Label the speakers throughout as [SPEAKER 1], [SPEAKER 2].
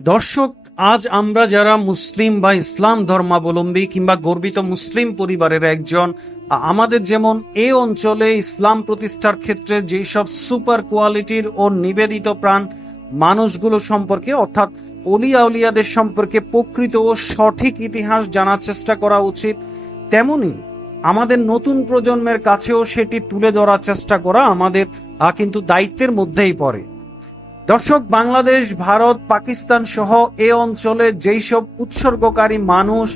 [SPEAKER 1] দর্শক, আজ আমরা যারা মুসলিম বা ইসলাম ধর্মাবলম্বী কিংবা গর্বিত মুসলিম পরিবারের একজন, আমাদের যেমন এই অঞ্চলে ইসলাম প্রতিষ্ঠার ক্ষেত্রে যেই সব সুপার কোয়ালিটির ও নিবেদিত প্রাণ মানুষগুলো সম্পর্কে, অর্থাৎ অলিয়া উলিয়াদের সম্পর্কে প্রকৃত ও সঠিক ইতিহাস জানার চেষ্টা করা উচিত, তেমনি আমাদের নতুন প্রজন্মের কাছেও সেটি তুলে ধরার চেষ্টা করা আমাদের কিন্তু দায়িত্বের মধ্যেই পড়ে। দর্শক, বাংলাদেশ, ভারত, পাকিস্তান সহ এ অঞ্চলে যেই সব উৎসর্গকারী মানুষ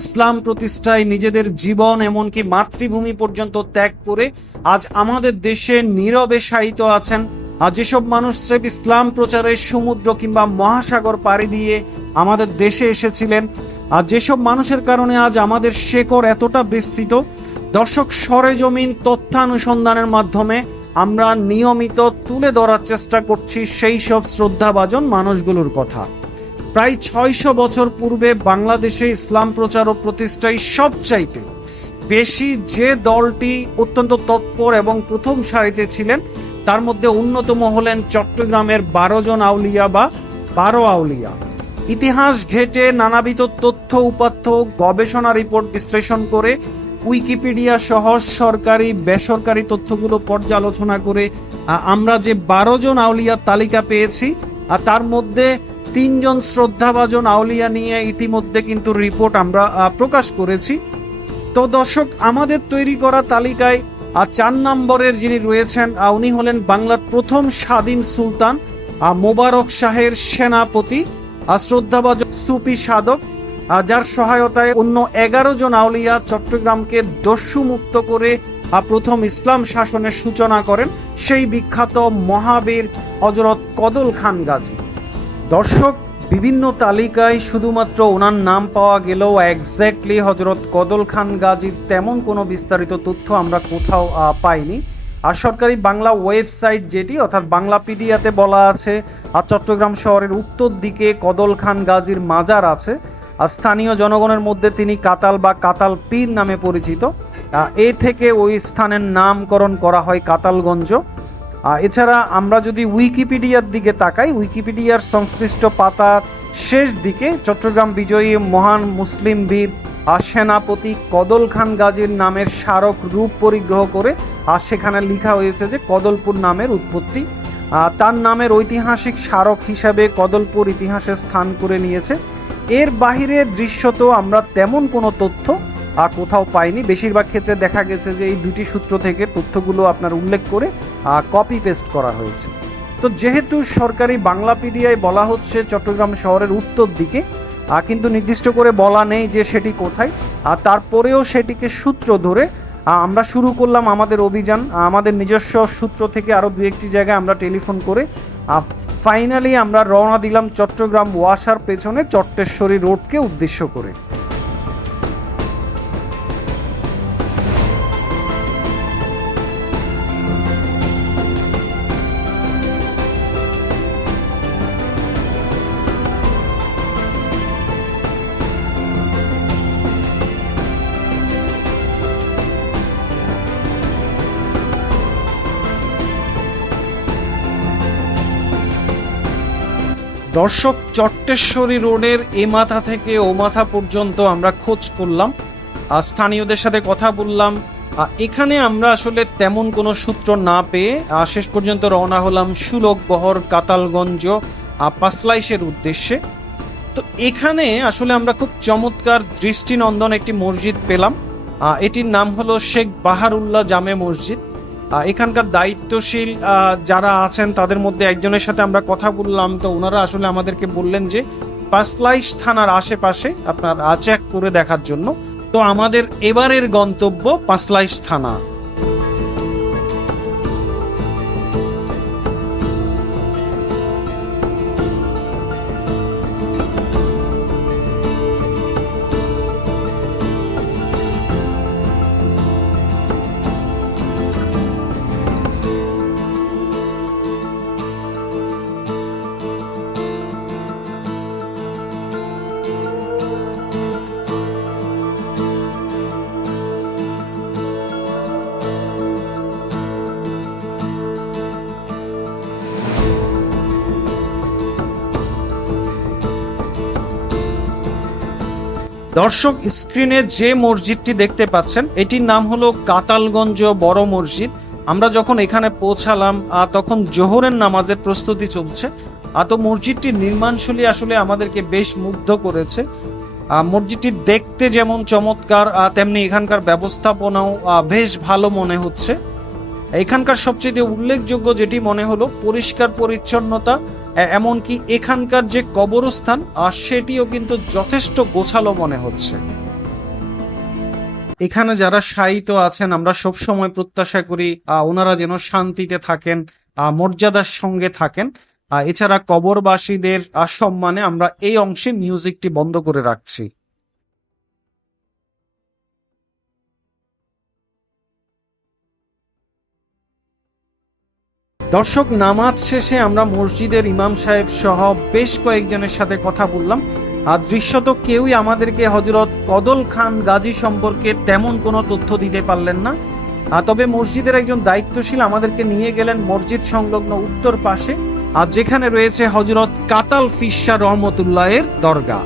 [SPEAKER 1] ইসলাম প্রতিষ্ঠায় নিজেদের জীবন এমনকি মাতৃভূমি পর্যন্ত ত্যাগ করে আজ আমাদের দেশে নীরবে শায়িত আছেন, আর যেসব মানুষ স্রেফ ইসলাম প্রচারের সমুদ্র কিংবা মহাসাগর পাড়ি দিয়ে আমাদের দেশে এসেছিলেন, আর যেসব মানুষের কারণে আজ আমাদের শেকড় এতটা বিস্তৃত, দর্শক, সরেজমিন তথ্যানুসন্ধানের মাধ্যমে আমরা নিয়মিত তুলে ধরার চেষ্টা করছি সেই সব শ্রদ্ধাভাজন মানুষগুলোর কথা। প্রায় ছয়শো বছর পূর্বে বাংলাদেশে ইসলাম প্রচার ও প্রতিষ্ঠায় সবচাইতে বেশি যে দলটি অত্যন্ত তৎপর এবং প্রথম সারিতে ছিলেন, তার মধ্যে অন্যতম হলেন চট্টগ্রামের বারো জন আউলিয়া বা বারো আউলিয়া। ইতিহাস ঘেটে নানাবিধ তথ্য, উপাত্ত, গবেষণা রিপোর্ট বিশ্লেষণ করে উইকিপিডিয়া সহ সরকারি, বেসরকারি তথ্যগুলো পর্যালোচনা করে আমরা যে বারো জন আউলিয়ার তালিকা পেয়েছি আর তার মধ্যে তিনজন শ্রদ্ধাভাজন আউলিয়া নিয়ে ইতিমধ্যে কিন্তু রিপোর্ট আমরা প্রকাশ করেছি। তো দর্শক, আমাদের তৈরি করা তালিকায় আর চার নম্বরের যিনি রয়েছেন উনি হলেন বাংলার প্রথম স্বাধীন সুলতান মোবারক শাহের সেনাপতি আর শ্রদ্ধাভাজন সুপি সাধক যার সহায়তায় অন্য এগারো জন আউলিয়া চট্টগ্রামকে দস্যু মুক্ত করে প্রথম ইসলাম শাসনের সূচনা করেন সেই বিখ্যাত মহাবীর হজরত কদল খান গাজী। দর্শক, বিভিন্ন তালিকায় শুধুমাত্র ওনার নাম পাওয়া গেলেও একজ্যাক্টলি হজরত কদল খান গাজীর তেমন কোনো বিস্তারিত তথ্য আমরা কোথাও পাইনি। আর সরকারি বাংলা ওয়েবসাইট যেটি, অর্থাৎ বাংলা পিডিয়াতে বলা আছে, আর চট্টগ্রাম শহরের উত্তর দিকে কদল খান গাজীর মাজার আছে স্থানীয় জনগণের মধ্যে তিনি কাতাল বা কাতাল পীর নামে পরিচিত। এ থেকে ওই স্থানের নামকরণ করা হয় কাতালগঞ্জ। এছাড়া আমরা যদি উইকিপিডিয়ার দিকে তাকাই, উইকিপিডিয়ার সংশ্লিষ্ট পাতার শেষ দিকে চট্টগ্রাম বিজয়ী মহান মুসলিম বীর সেনাপতি কদল খান গাজীর নামের স্মারক রূপ পরিগ্রহ করে আর সেখানে লেখা হয়েছে যে কদলপুর নামের উৎপত্তি। তার নামের ঐতিহাসিক স্মারক হিসাবে কদলপুর ইতিহাসে স্থান করে নিয়েছে। এর বাহিরে দৃশ্যত আমরা তেমন কোনো তথ্য আর কোথাও পাইনি। বেশিরভাগ ক্ষেত্রে দেখা গেছে যে এই দুটি সূত্র থেকে তথ্যগুলো আপনার উল্লেখ করে কপি পেস্ট করা হয়েছে। তো যেহেতু সরকারি বাংলা পিডিয়ায় বলা হচ্ছে চট্টগ্রাম শহরের উত্তর দিকে কিন্তু নির্দিষ্ট করে বলা নেই যে সেটি কোথায়। আর তারপরেও সেটিকে সূত্র ধরে আমরা শুরু করলাম আমাদের অভিযান আমাদের নিজস্ব সূত্র থেকে আরও দু একটি জায়গায় আমরা টেলিফোন করে ফাইনালি আমরা রওনা দিলাম চট্টগ্রাম ওয়াসার পেছনে চট্টেশ্বরী রোডকে উদ্দেশ্য করে। দর্শক চট্টেশ্বরী রোডের এ মাথা থেকে ও মাথা পর্যন্ত আমরা খোঁজ করলাম স্থানীয়দের সাথে কথা বললাম এখানে আমরা আসলে তেমন কোনো সূত্র না পেয়ে শেষ পর্যন্ত রওনা হলাম সুলক বহর কাতালগঞ্জ পাসলাইশের উদ্দেশ্যে। তো এখানে আসলে আমরা খুব চমৎকার দৃষ্টিনন্দন একটি মসজিদ পেলাম এটির নাম হলো শেখ বাহারুল্লাহ জামে মসজিদ। এখানকার দায়িত্বশীল যারা আছেন তাদের মধ্যে একজনের সাথে আমরা কথা বললাম, তো ওনারা আসলে আমাদেরকে বললেন যে পাসলাইশ থানার আশেপাশে আপনার চেক করে দেখার জন্য। তো আমাদের এবারের গন্তব্য পাসলাইশ থানা। দর্শক স্ক্রিনে যে মসজিদটি দেখতে পাচ্ছেন, এটির নাম হলো কাতালগঞ্জ বড় মসজিদ। আমরা যখন এখানে পৌঁছালাম তখন জোহরের নামাজের প্রস্তুতি চলছে। তো মসজিদটির নির্মাণশৈলী আসলে আমাদেরকে বেশ মুগ্ধ করেছে। মসজিদটি দেখতে যেমন চমৎকার তেমনি এখানকার ব্যবস্থাপনাও বেশ ভালো মনে হচ্ছে। এখানকার সবচেয়ে উল্লেখযোগ্য যেটি মনে হলো, পরিষ্কার পরিচ্ছন্নতা এমনকি এখানকার যে কবরস্থান, আর সেটিও কিন্তু যথেষ্ট গোছালো মনে হচ্ছে। এখানে যারা শায়িত আছেন, আমরা সব সময় প্রত্যাশা করি ওনারা যেন শান্তিতে থাকেন মর্যাদার সঙ্গে থাকেন। এছাড়া কবরবাসীদের সম্মানে আমরা এই অংশে মিউজিকটি বন্ধ করে রাখছি। দর্শক, নামাজ শেষে আমরা মসজিদের ইমাম সাহেব সহ বেশ কয়েকজনের সাথে কথা বললাম। আর দৃশ্যত কেউই আমাদেরকে হজরত কদল খান গাজী সম্পর্কে তেমন কোনো তথ্য দিতে পারলেন না। আর তবে মসজিদের একজন দায়িত্বশীল আমাদেরকে নিয়ে গেলেন মসজিদ সংলগ্ন উত্তর পাশে, আর যেখানে রয়েছে হজরত কাতাল ফিসা রহমতুল্লাহের দরগা।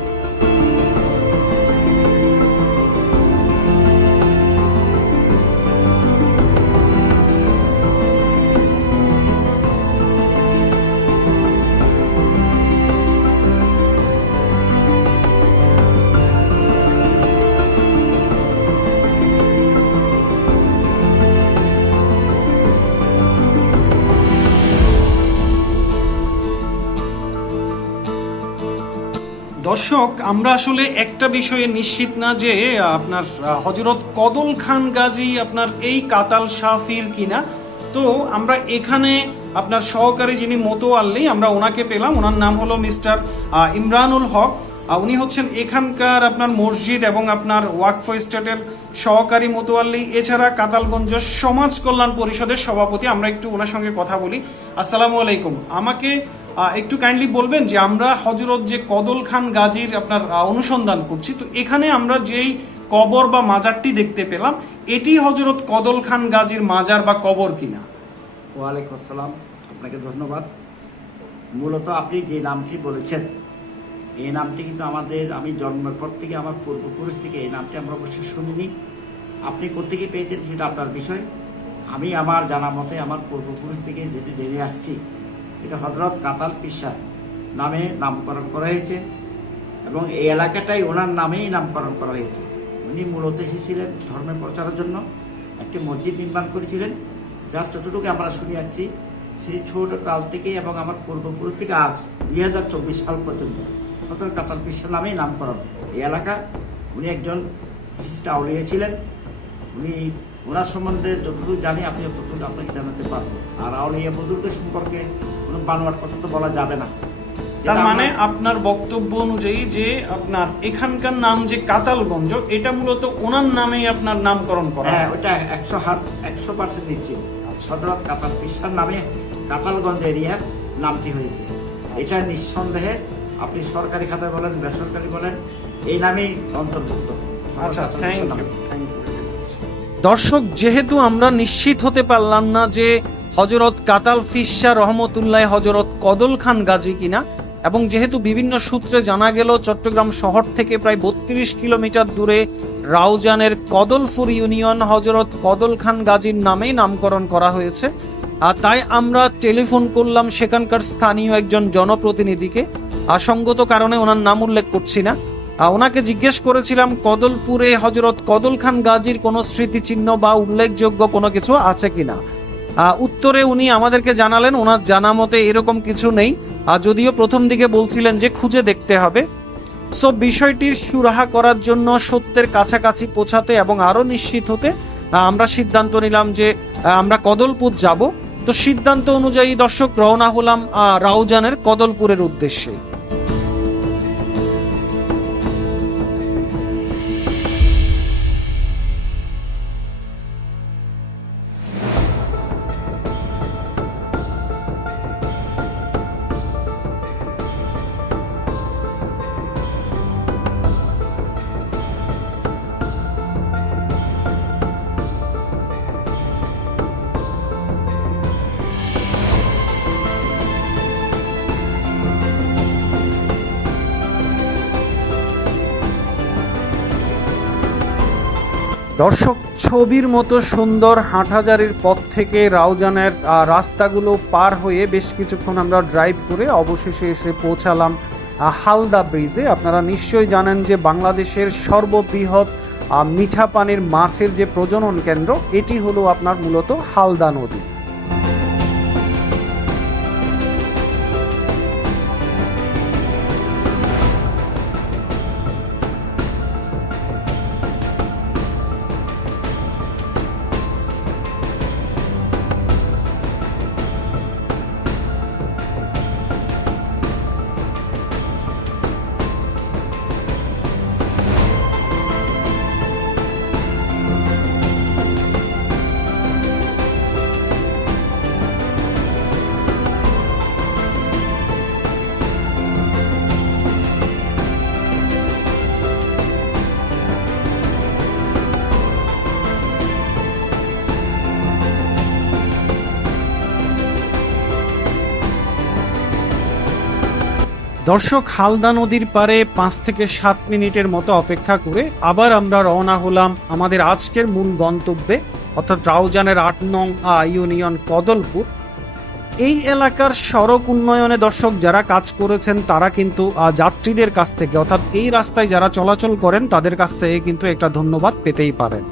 [SPEAKER 1] দর্শক, আমরা আসলে একটা বিষয়ে নিশ্চিত না যে আপনার হজরত কদল খান গাজী আপনার এই কাতাল শাফির কিনা। তো আমরা এখানে আপনার সহকারী যিনি মোতোয়াল্লি, আমরা ওনাকে পেলাম। ওনার নাম হলো মিস্টার ইমরানুল হক। উনি হচ্ছেন এখানকার আপনার মসজিদ এবং আপনার ওয়াকফ স্টেটের সহকারী মোতোয়াল্লি। এছাড়া কাতালগঞ্জ সমাজ কল্যাণ পরিষদের সভাপতি। আমরা একটু ওনার সঙ্গে কথা বলি। আসসালামু আলাইকুম। আমাকে একটু কাইন্ডলি বলবেন যে আমরা হজরত যে কদল খান গাজীর আপনার অনুসন্ধান করছি। তো এখানে আমরা যেই কবর বা মাজারটি দেখতে পেলাম, এটি হজরত কদল খান গাজীর মাজার বা কবর কিনা?
[SPEAKER 2] ওয়ালাইকুম আসসালাম। আপনাকে ধন্যবাদ। মূলত আপনি যে নামটি বলেছেন, এই নামটি কিন্তু আমাদের, আমি জন্মের পর থেকে, আমার পূর্বপুরুষ থেকে এই নামটি আমরা অবশ্যই শুনিনি। আপনি কোথেকে পেয়েছেন সেটা আপনার বিষয়। আমি আমার জানা মতে আমার পূর্বপুরুষ থেকে যেটি জেনে আসছি এটা হজরত কাতাল পিসা নামে নামকরণ করা হয়েছে এবং এই এলাকাটাই ওনার নামেই নামকরণ করা হয়েছে। উনি মূলত এসেছিলেন ধর্মের প্রচারের জন্য, একটি মসজিদ নির্মাণ করেছিলেন। জাস্ট যতটুকু আমরা শুনে আসছি। সেই ছোট কাল থেকে এবং আমার পূর্বপুরুষ থেকে আজ দুই হাজার চব্বিশ সাল পর্যন্ত হজরত কাতাল পিসা নামেই নামকরণ। এই এলাকা, উনি একজন বিশিষ্ট আউলিয়া ছিলেন। উনি ওনার সম্বন্ধে যতটুকু জানি আপনি ততটুকু আপনাকে জানাতে পারব। আর আউলিয়া বুজুর্গের সম্পর্কে কোনো বানোয়ার কথা তো বলা যাবে না।
[SPEAKER 1] তার মানে আপনার বক্তব্য অনুযায়ী যে আপনার এখানকার নাম যে কাতালগঞ্জ এটা মূলত ওনার নামেই আপনার নামকরণ করা
[SPEAKER 2] হ্যাঁ ওটা একশো হাত একশো পার্সেন্ট নিচ্ছে
[SPEAKER 1] আচ্ছা।
[SPEAKER 2] হজরত কাতাল পিসার নামে কাতালগঞ্জ এরিয়ার নামটি হয়েছে। এটা নিঃসন্দেহে আপনি সরকারি খাতায় বলেন বেসরকারি বলেন এই নামেই অন্তর্ভুক্ত।
[SPEAKER 1] আচ্ছা থ্যাংক ইউ থ্যাংক ইউ দর্শক যেহেতু আমরা নিশ্চিত হতে পারলাম না যে হজরত কাতাল ফিসা রহমতুল্লাহ হজরত কদল খান গাজী কিনা? এবং যেহেতু বিভিন্ন সূত্রে জানা গেল, চট্টগ্রাম শহর থেকে প্রায় বত্রিশ কিলোমিটার দূরে রাউজানের কদলপুর ইউনিয়ন হজরত কদল খান গাজীর নামেই নামকরণ করা হয়েছে। আর তাই আমরা টেলিফোন করলাম সেখানকার স্থানীয় একজন জনপ্রতিনিধিকে। আসঙ্গত কারণে ওনার নাম উল্লেখ করছি না। ওনাকে জিজ্ঞেস করেছিলাম, কদলপুরে হজরত কদল খান গাজীর কোনো স্মৃতিচিহ্ন বা উল্লেখযোগ্য কোনো কিছু আছে কিনা? উত্তরে উনি আমাদেরকে জানালেন, ওনার জানা মতে এরকম কিছু নেই। আর যদিও প্রথম দিকে বলছিলেন যে খুঁজে দেখতে হবে। সো বিষয়টির সুরাহা করার জন্য সত্যের কাছাকাছি পৌঁছাতে এবং আরও নিশ্চিত হতে আমরা সিদ্ধান্ত নিলাম যে আমরা কদলপুর যাব। তো সিদ্ধান্ত অনুযায়ী দর্শক, রওনা হলাম রাউজানের কদলপুরের উদ্দেশ্যে। দর্শক, ছবির মতো সুন্দর হাটহাজারির পথ থেকে রাউজানের রাস্তাগুলো পার হয়ে বেশ কিছুক্ষণ আমরা ড্রাইভ করে অবশেষে এসে পৌঁছালাম হালদা ব্রিজে আপনারা নিশ্চয়ই জানেন যে বাংলাদেশের সর্ববৃহৎ মিঠা পানির মাছের যে প্রজনন কেন্দ্র, এটি হলো আপনার মূলত হালদা নদী। দর্শক হালদা নদীর পারে পাঁচ থেকে সাত মিনিটের মতো অপেক্ষা করে আবার আমরা রওনা হলাম আমাদের আজকের মূল গন্তব্যে অর্থাৎ রাউজানের আট নং আ, ইউনিয়ন কদলপুর। এই এলাকার সড়ক উন্নয়নে দর্শক যারা কাজ করেছেন তারা কিন্তু যাত্রীদের কাছ থেকে অর্থাৎ এই রাস্তায় যারা চলাচল করেন তাদের কাছ থেকে কিন্তু একটা ধন্যবাদ পেতেই পারেন।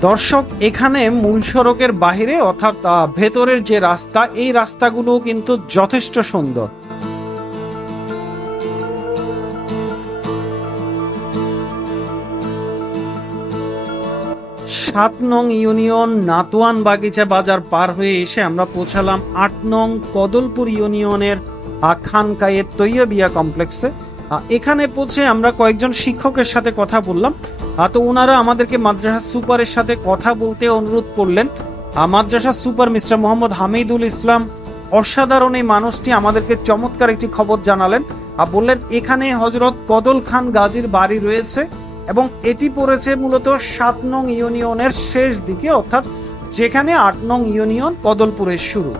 [SPEAKER 1] দর্শক এখানে মূল সড়কের বাইরে অর্থাৎ ভেতরের যে রাস্তা এই রাস্তাগুলো কিন্তু যথেষ্ট সুন্দর। সাত নং ইউনিয়ন নাতুয়ান বাগিচা বাজার পার হয়ে এসে আমরা পৌঁছালাম আট নং কদলপুর ইউনিয়নের আহ, খানকায়ের তৈয়বিয়া কমপ্লেক্সে। এখানে পৌঁছে আমরা কয়েকজন শিক্ষকের সাথে কথা বললাম। তো ওনারা আমাদেরকে মাদ্রাসা সুপারের সাথে কথা বলতে অনুরোধ করলেন। মাদ্রাসা সুপার মিস্টার মোহাম্মদ হামিদুল ইসলাম অসাধারণ এই মানুষটি আমাদেরকে চমৎকার একটি খবর জানালেন। আর বললেন, এখানে হজরত কদল খান গাজীর বাড়ি রয়েছে এবং এটি পড়েছে মূলত সাত নং ইউনিয়নের শেষ দিকে, অর্থাৎ যেখানে আট নং ইউনিয়ন কদলপুরের শুরু।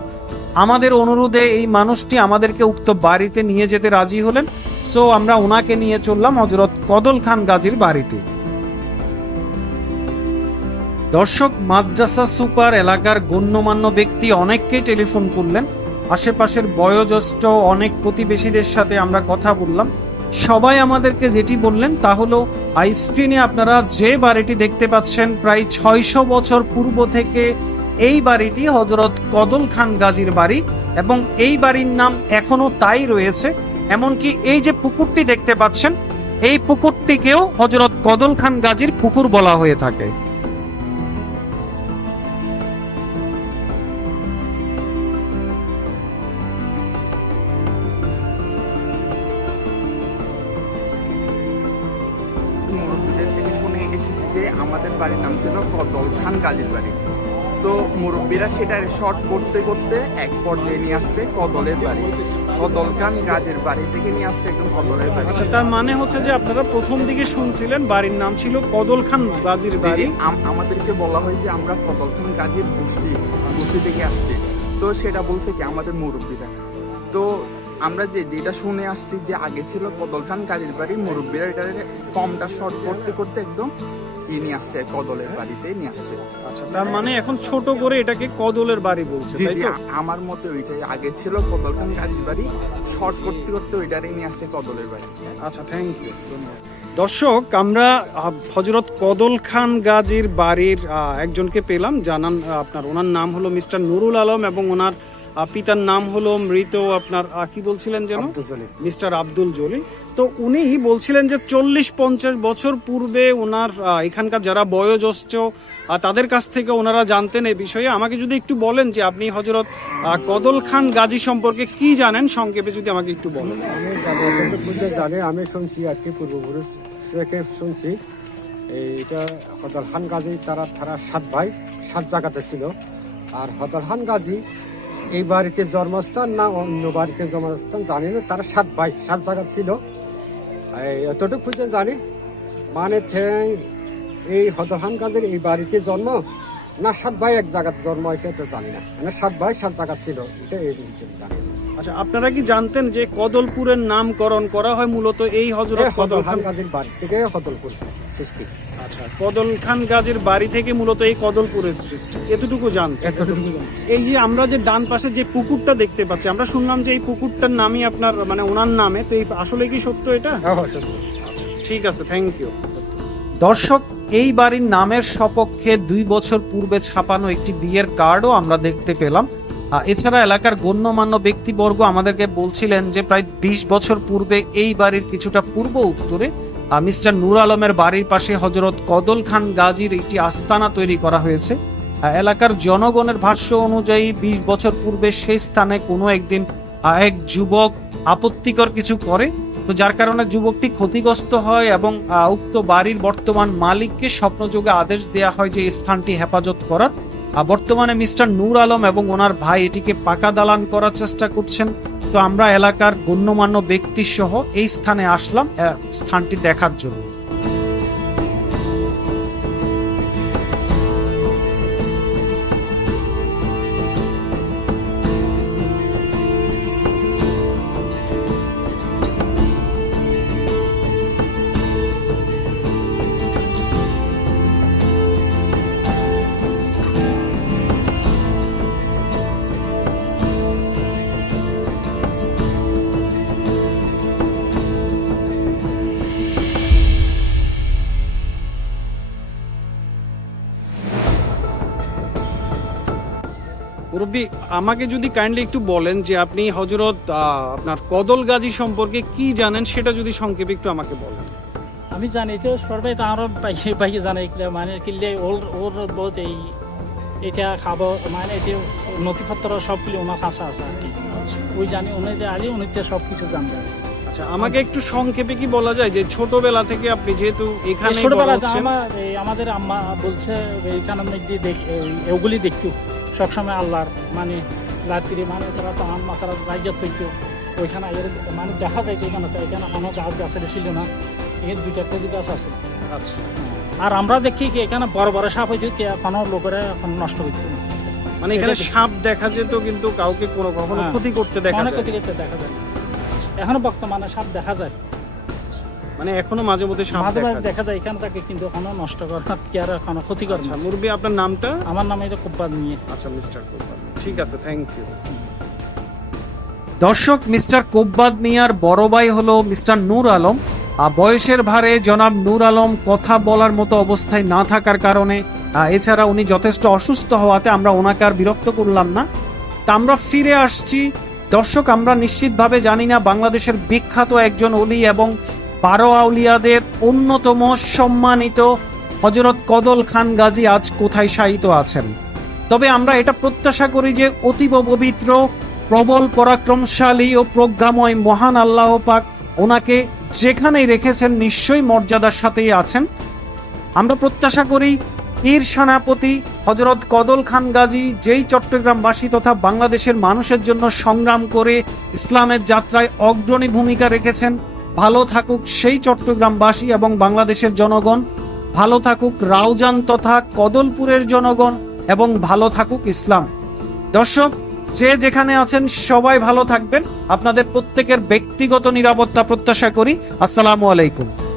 [SPEAKER 1] আমাদের অনুরোধে এই মানুষটি আমাদেরকে উক্ত বাড়িতে নিয়ে যেতে রাজি হলেন। সো আমরা ওনাকে নিয়ে চললাম হজরত কদল খান গাজীর বাড়িতে। দর্শক, মাদ্রাসা সুপার এলাকার গণ্যমান্য ব্যক্তি অনেককেই টেলিফোন করলেন। আশেপাশের বয়োজ্যেষ্ঠ অনেক প্রতিবেশীদের সাথে আমরা কথা বললাম। সবাই আমাদেরকে যেটি বললেন তা হলো স্ক্রিনে আপনারা যে বাড়িটি দেখতে পাচ্ছেন, প্রায় ছয়শো বছর পূর্ব থেকে এই বাড়িটি হজরত কদল খান গাজীর বাড়ি এবং এই বাড়ির নাম এখনও তাই রয়েছে। এমনকি এই যে পুকুরটি দেখতে পাচ্ছেন, এই পুকুরটিকেও হজরত কদল খান গাজীর পুকুর বলা হয়ে থাকে।
[SPEAKER 3] আমাদের বাড়ির নাম ছিল কদল খান কাজীর বাড়ি। মুরব্বীরা সেটা শর্ট করতে করতে এক পর্যায়ে নিয়ে আসছে কদলের বাড়ি। কদল খান গাজীর বাড়ি থেকে নিয়ে আসছে একদম কদলের বাড়ি।
[SPEAKER 1] আচ্ছা তার মানে হচ্ছে যে আপনারা প্রথম দিকে শুনছিলেন বাড়ির নাম ছিল কদল খান গাজীর বাড়ি।
[SPEAKER 3] আমাদেরকে বলা হয় যে আমরা কদল খান গাজীর গোষ্ঠী গোষ্ঠী থেকে আসছি। তো সেটা বলছে কি আমাদের মুরব্বীরা। তো আমরা যে যেটা শুনে আসছি যে আগে ছিল কদল খান গাজীর বাড়ি মুরব্বীরা এটার ফর্মটা শর্ট করতে করতে একদম কি নিয়ে আসছে কদলের বাড়িতে নিয়ে আসছে।
[SPEAKER 1] আচ্ছা তার মানে এখন ছোট করে এটাকে কদলের বাড়ি বলছে
[SPEAKER 3] জি
[SPEAKER 1] তাই
[SPEAKER 3] জি আমার মতে ওইটাই। আগে ছিল কদল খান গাজীর বাড়ি শর্ট করতে করতে ওইটারই নিয়ে আসছে কদলের বাড়ি।
[SPEAKER 1] আচ্ছা থ্যাংক ইউ দর্শক আমরা হজরত কদল খান গাজীর বাড়ির একজনকে পেলাম। জানান আপনার ওনার নাম হলো মিস্টার নুরুল আলম এবং ওনার পিতার নাম হলো মৃত আপনার কি বলছিলেন যেন? মিস্টার আব্দুল জলিল। তো উনি বলছিলেন যে চল্লিশ পঞ্চাশ বছর পূর্বে ওনার এখানকার যারা বয়োজ্যেষ্ঠ তাদের কাছ থেকে ওনারা জানতেন এই বিষয়ে। আমাকে যদি একটু বলেন যে আপনি হজরত কদল খান গাজী সম্পর্কে কি জানেন? সংক্ষেপে যদি আমাকে একটু বলেন।
[SPEAKER 4] আমি জানি শুনছি আর কি পূর্বপুরুষ থেকে শুনছি এইটা হদল খান গাজী তারা তারা সাত ভাই সাত জায়গাতে ছিল। আর হদল খান গাজী এই বাড়িতে জন্মস্থান না অন্য বাড়িতে জন্মস্থান জানি না, তারা সাত ভাই, সাত জায়গা ছিল। এতটুকু খুঁজে জানি। মানে এই হদরহান গাজের এই বাড়িতে জন্ম, না সাত ভাই এক জায়গাতে জন্ম এটা জানি না। মানে সাত ভাই, সাত জায়গা ছিল এটা এই জানি। না।
[SPEAKER 1] আচ্ছা আপনারা কি জানতেন যে কদলপুরের নামকরণ করা হয় মূলত এই হজরত
[SPEAKER 4] এই
[SPEAKER 1] কদল
[SPEAKER 4] খান গাজীর বাড়ি থেকে হদলপুর সৃষ্টি।
[SPEAKER 1] আচ্ছা কদল খান গাজীর বাড়ি থেকে মূলত এই কদলপুরের সৃষ্টি। এতটুকু
[SPEAKER 4] এতটুকু
[SPEAKER 1] এই যে আমরা যে ডান পাশে যে পুকুরটা দেখতে পাচ্ছি আমরা শুনলাম যে এই পুকুরটার নামই আপনার মানে ওনার নামে তো এই আসলে কি সত্য এটা?
[SPEAKER 4] হ্যাঁ, হ্যাঁ,
[SPEAKER 1] ঠিক আছে থ্যাংক ইউ দর্শক এই বাড়ির নামের সপক্ষে দুই বছর পূর্বে ছাপানো একটি বিয়ের কার্ডও আমরা দেখতে পেলাম। এছাড়া এলাকার গণ্যমান্য ব্যক্তিবর্গ আমাদেরকে বলছিলেন যে প্রায় বিশ বছর পূর্বে এই বাড়ির কিছুটা পূর্ব উত্তরে মিস্টার নূর আলমের বাড়ির পাশে হজরত কদল খান গাজীর একটি আস্তানা তৈরি করা হয়েছে। এলাকার জনগণের ভাষ্য অনুযায়ী বিশ বছর পূর্বে সেই স্থানে কোনো একদিন এক যুবক আপত্তিকর কিছু করে। তো যার কারণে যুবকটি ক্ষতিগ্রস্ত হয় এবং উক্ত বাড়ির বর্তমান মালিককে স্বপ্নযোগে আদেশ দেয়া হয় যে স্থানটি হেফাজত করার। বর্তমানে মিস্টার নূর আলম এবং ওনার ভাই এটিকে পাকা দালান করার চেষ্টা করছেন। তো আমরা এলাকার গণ্যমান্য ব্যক্তি সহ এই স্থানে আসলাম স্থানটি দেখার জন্য। মুরব্বী আমাকে যদি কাইন্ডলি একটু বলেন যে আপনি হজরত আপনার কদল গাজী সম্পর্কে কি জানেন সেটা যদি সংক্ষেপে একটু আমাকে বলেন।
[SPEAKER 5] আমি জানি তো সবাই তো আরও বাইকে বাইকে জানে মানে কিনলে ওর ওর বহুত এই এটা খাব মানে যে নথিপত্র সবগুলি ওনার কাছে আছে আর কি। ওই জানি উনি যে আলি উনি তো সব কিছু জানবে।
[SPEAKER 1] আচ্ছা আমাকে একটু সংক্ষেপে কি বলা যায় যে ছোটবেলা থেকে আপনি যেহেতু এখানে
[SPEAKER 5] ছোটবেলা আমার আমাদের আম্মা বলছে মধ্যে দেখ এই- এগুলি দেখতো সবসময় আল্লাহর মানে রাত্রি মানে তারা তো আম্মা তারা রাজ্জাত পেতো ওইখানে এর মানে দেখা যায় এখানে এখানে কোনো গাছ গাছের ছিল না। এর দুইটা খেজুর গাছ আছে।
[SPEAKER 1] আচ্ছা।
[SPEAKER 5] আর আমরা দেখি কি এখানে বড় বড় সাপ হয়েছে কি কোনো লোকেরা এখন নষ্ট করতে না
[SPEAKER 1] মানে এখানে সাপ দেখা যেত কিন্তু কাউকে কোনো কখনো
[SPEAKER 5] হ্যাঁ।
[SPEAKER 1] ক্ষতি করতে দেখা যায়।
[SPEAKER 5] ক্ষতি করতে দেখা যায়। এখনও বর্তমানে সাপ দেখা যায়।
[SPEAKER 1] মানে এখনও মাঝে মধ্যে সাপ
[SPEAKER 5] মাঝে মাঝে দেখা যায়। এখানে থাকে কিন্তু এখনও নষ্ট কি আর এখনও ক্ষতি করে
[SPEAKER 1] আচ্ছা
[SPEAKER 5] না
[SPEAKER 1] মুরব্বী আপনার নামটা?
[SPEAKER 5] আমার নামে কুব্বাদ নিয়ে
[SPEAKER 1] আচ্ছা মিস্টার কোব্বাদ। ঠিক আছে থ্যাংক ইউ দর্শক মিস্টার কোব্বাদ মিয়ার বড় ভাই হলো মিস্টার নূর আলম। আর বয়সের ভারে জনাব নূর আলম কথা বলার মতো অবস্থায় না থাকার কারণে এছাড়া উনি যথেষ্ট অসুস্থ হওয়াতে আমরা ওনাকে আর বিরক্ত করলাম না। তা আমরা ফিরে আসছি। দর্শক আমরা নিশ্চিতভাবে জানি না বাংলাদেশের বিখ্যাত একজন অলি এবং বারো আউলিয়াদের অন্যতম সম্মানিত হজরত কদল খান গাজী আজ কোথায় শায়িত আছেন? তবে আমরা এটা প্রত্যাশা করি যে অতীব পবিত্র, প্রবল, পরাক্রমশালী ও প্রজ্ঞাময় মহান আল্লাহ পাক ওনাকে যেখানেই রেখেছেন নিশ্চয়ই মর্যাদার সাথেই আছেন। আমরা প্রত্যাশা করি পীর সেনাপতি হজরত কদল খান গাজী যেই চট্টগ্রামবাসী তথা বাংলাদেশের মানুষের জন্য সংগ্রাম করে ইসলামের যাত্রায় অগ্রণী ভূমিকা রেখেছেন ভালো থাকুক সেই চট্টগ্রামবাসী এবং বাংলাদেশের জনগণ, ভালো থাকুক রাউজান তথা কদলপুরের জনগণ এবং ভালো থাকুক ইসলাম। দর্শক, যে যেখানে আছেন সবাই ভালো থাকবেন। আপনাদের প্রত্যেকের ব্যক্তিগত নিরাপত্তা প্রত্যাশা করি। আসসালামু আলাইকুম।